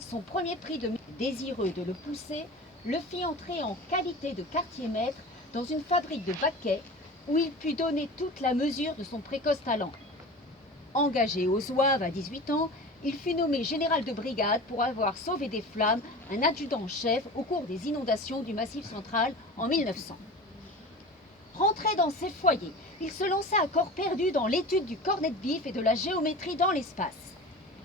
son premier prix de désireux de le pousser, le fit entrer en qualité de quartier-maître dans une fabrique de baquets où il put donner toute la mesure de son précoce talent. Engagé aux Zouaves à 18 ans, il fut nommé général de brigade pour avoir sauvé des flammes un adjudant-chef au cours des inondations du Massif central en 1900. Rentré dans ses foyers, il se lança à corps perdu dans l'étude du cornet de bif et de la géométrie dans l'espace.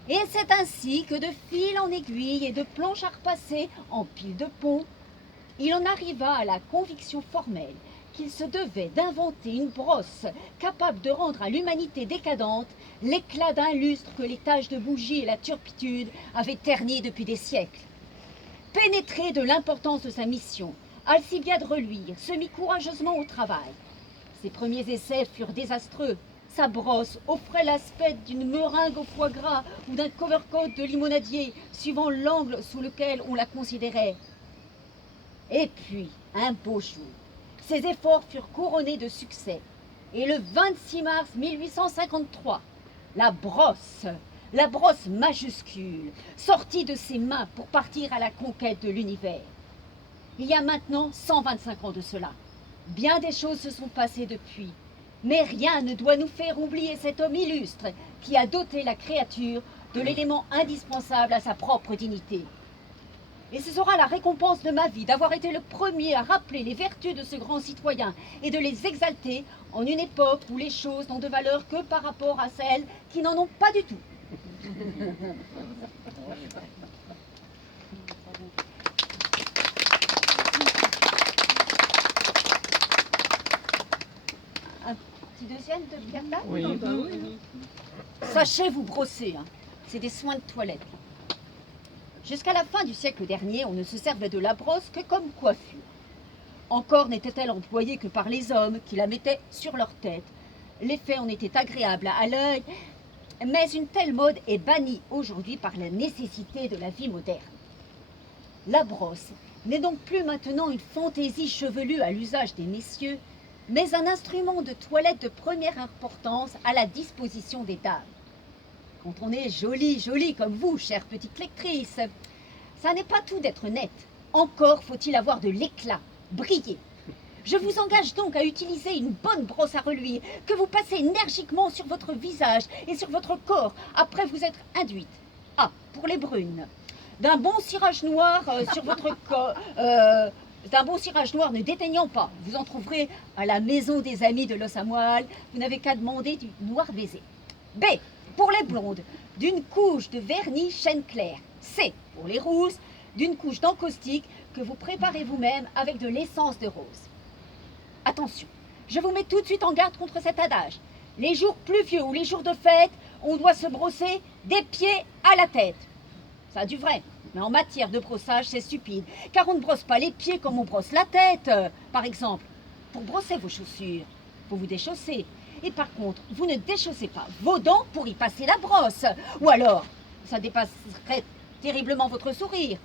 Et c'est ainsi que de fil en aiguille et de planche à repasser en pile de pont, il en arriva à la conviction formelle qu'il se devait d'inventer une brosse capable de rendre à l'humanité décadente l'éclat d'un lustre que les taches de bougie et la turpitude avaient terni depuis des siècles. Pénétré de l'importance de sa mission, Alcibiade Reluire se mit courageusement au travail. Ses premiers essais furent désastreux. Sa brosse offrait l'aspect d'une meringue au foie gras ou d'un covercoat de limonadier, suivant l'angle sous lequel on la considérait. Et puis, un beau jour, ses efforts furent couronnés de succès. Et le 26 mars 1853, la brosse majuscule, sortit de ses mains pour partir à la conquête de l'univers. Il y a maintenant 125 ans de cela. Bien des choses se sont passées depuis, mais rien ne doit nous faire oublier cet homme illustre qui a doté la créature de l'élément indispensable à sa propre dignité. Et ce sera la récompense de ma vie d'avoir été le premier à rappeler les vertus de ce grand citoyen et de les exalter en une époque où les choses n'ont de valeur que par rapport à celles qui n'en ont pas du tout. Un petit deuxième de Pierre Dac ? Oui. Sachez vous brosser, hein. C'est des soins de toilette. Jusqu'à la fin du siècle dernier, on ne se servait de la brosse que comme coiffure. Encore n'était-elle employée que par les hommes qui la mettaient sur leur tête. L'effet en était agréable à l'œil, mais une telle mode est bannie aujourd'hui par la nécessité de la vie moderne. La brosse n'est donc plus maintenant une fantaisie chevelue à l'usage des messieurs, mais un instrument de toilette de première importance à la disposition des dames. Quand on est jolie comme vous, chère petite lectrice, ça n'est pas tout d'être nette. Encore faut-il avoir de l'éclat, briller. Je vous engage donc à utiliser une bonne brosse à reluire que vous passez énergiquement sur votre visage et sur votre corps après vous être induite. Ah, pour les brunes, d'un bon cirage noir sur votre corps, d'un bon cirage noir ne déteignant pas. Vous en trouverez à la maison des amis de l'os à moelle. Vous n'avez qu'à demander du noir baiser. B, pour les blondes, d'une couche de vernis chêne clair. C, pour les rousses, d'une couche d'encaustique que vous préparez vous-même avec de l'essence de rose. Attention, je vous mets tout de suite en garde contre cet adage. Les jours pluvieux ou les jours de fête, on doit se brosser des pieds à la tête. Ça a du vrai, mais en matière de brossage, c'est stupide, car on ne brosse pas les pieds comme on brosse la tête. Par exemple, pour brosser vos chaussures, faut vous déchausser. Et par contre, vous ne déchaussez pas vos dents pour y passer la brosse. Ou alors, ça dépasserait terriblement votre sourire.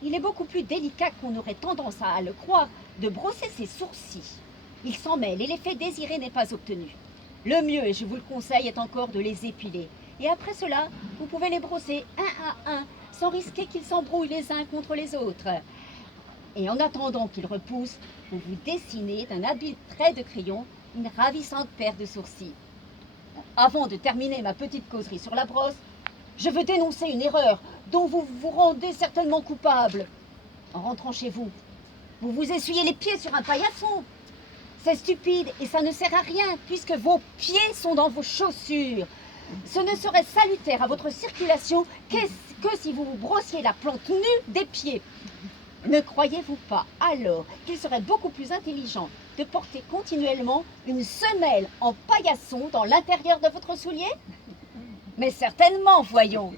Il est beaucoup plus délicat qu'on aurait tendance à le croire de brosser ses sourcils. Il s'en mêle et l'effet désiré n'est pas obtenu. Le mieux, et je vous le conseille, est encore de les épiler. Et après cela, vous pouvez les brosser un à un, sans risquer qu'ils s'embrouillent les uns contre les autres. Et en attendant qu'ils repoussent, vous vous dessinez d'un habile trait de crayon une ravissante paire de sourcils. Avant de terminer ma petite causerie sur la brosse, je veux dénoncer une erreur dont vous vous rendez certainement coupable. En rentrant chez vous, vous vous essuyez les pieds sur un paillasson. C'est stupide et ça ne sert à rien puisque vos pieds sont dans vos chaussures. Ce ne serait salutaire à votre circulation que si vous vous brossiez la plante nue des pieds. Ne croyez-vous pas alors qu'il serait beaucoup plus intelligent de porter continuellement une semelle en paillasson dans l'intérieur de votre soulier? Mais certainement, voyons.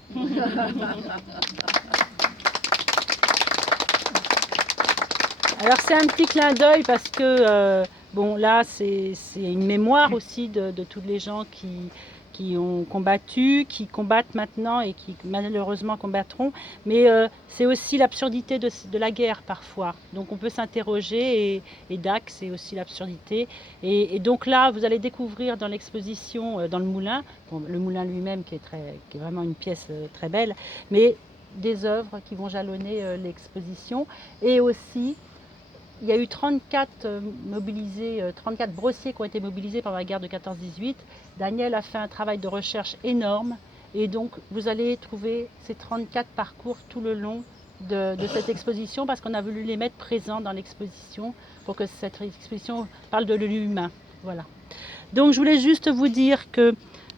Alors c'est un petit clin d'œil parce que, bon là c'est une mémoire aussi de tous les gens qui ont combattu, qui combattent maintenant et qui malheureusement combattront. Mais c'est aussi l'absurdité de la guerre parfois. Donc on peut s'interroger et Dac c'est aussi l'absurdité. Et donc là vous allez découvrir dans l'exposition, dans le moulin, bon, le moulin lui-même qui est vraiment une pièce très belle, mais des œuvres qui vont jalonner l'exposition. Et aussi, il y a eu 34 brossiers qui ont été mobilisés pendant la guerre de 14-18. Daniel a fait un travail de recherche énorme et donc vous allez trouver ces 34 parcours tout le long de cette exposition parce qu'on a voulu les mettre présents dans l'exposition pour que cette exposition parle de l'humain. Voilà. Donc je voulais juste vous dire que